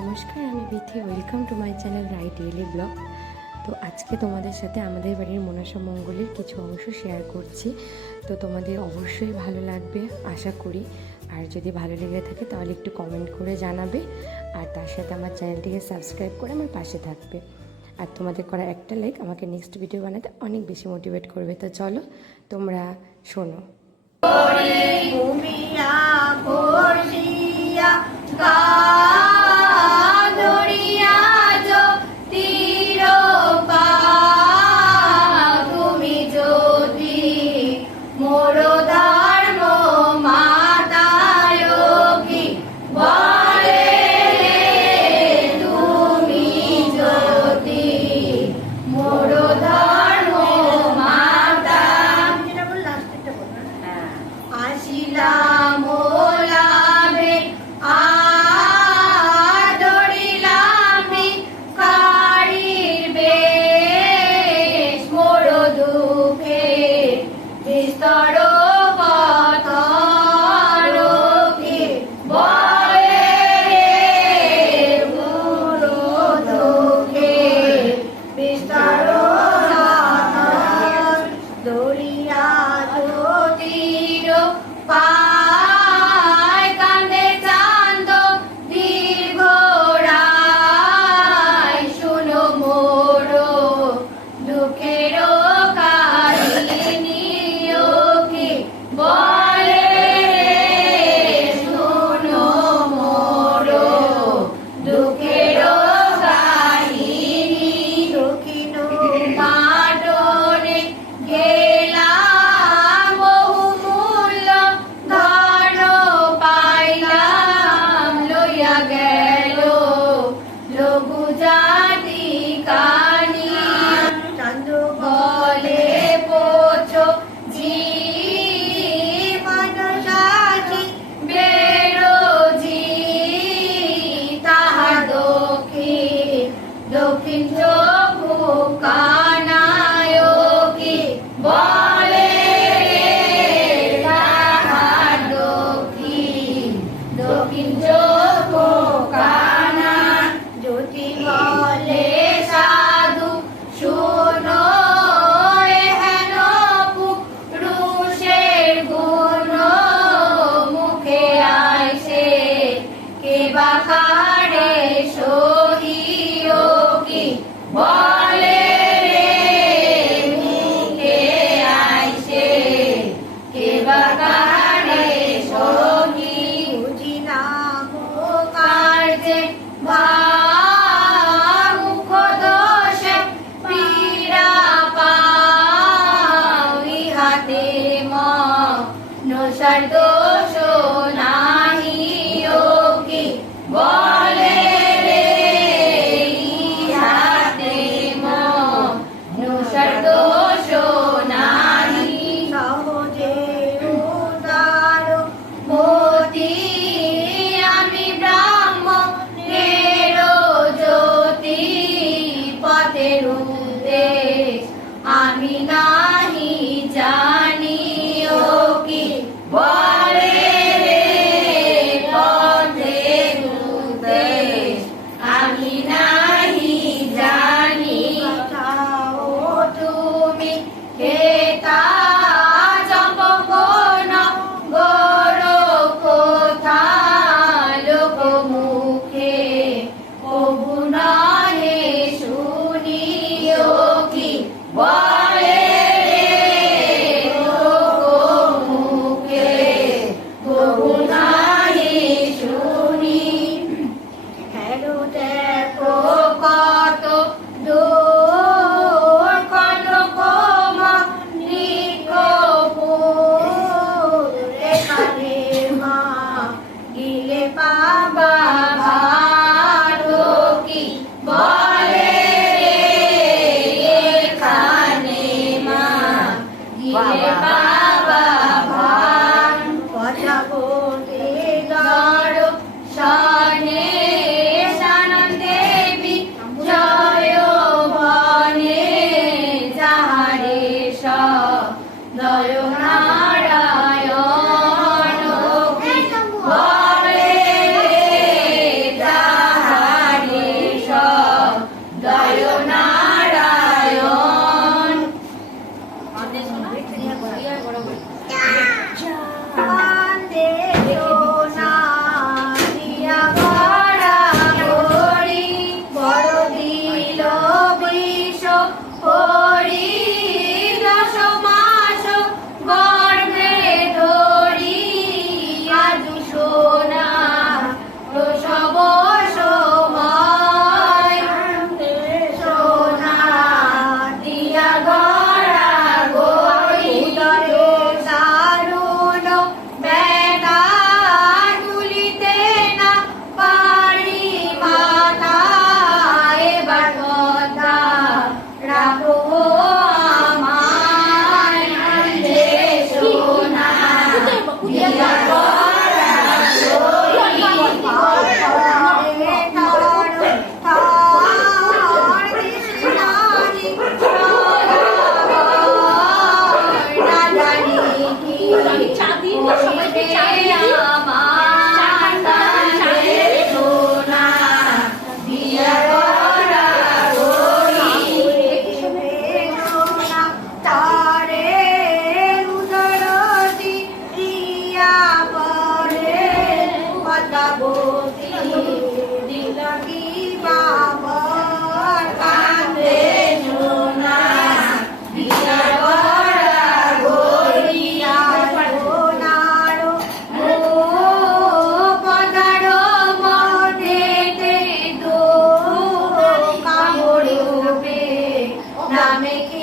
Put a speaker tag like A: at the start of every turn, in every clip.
A: নমস্কার, আমি Bithi welcome to my channel right daily blog তো আজকে তোমাদের সাথে আমাদের বাড়ির মনসা মঙ্গলের কিছু অংশ শেয়ার করছি। তো তোমাদের অবশ্যই ভালো লাগবে, আশা করি। আর যদি ভালো লেগে থাকে, তাহলে একটু কমেন্ট করে জানাবে। আর তার সাথে আমার চ্যানেলটিকে সাবস্ক্রাইব করে আমার পাশে থাকবে। আর তোমাদের করা একটা লাইক আমাকে নেক্সট ভিডিও বানাতে অনেক বেশি মোটিভেট করবে। তো চলো, তোমরা শোনো। से I mean, Amina. palavra.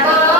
A: দিয়া করা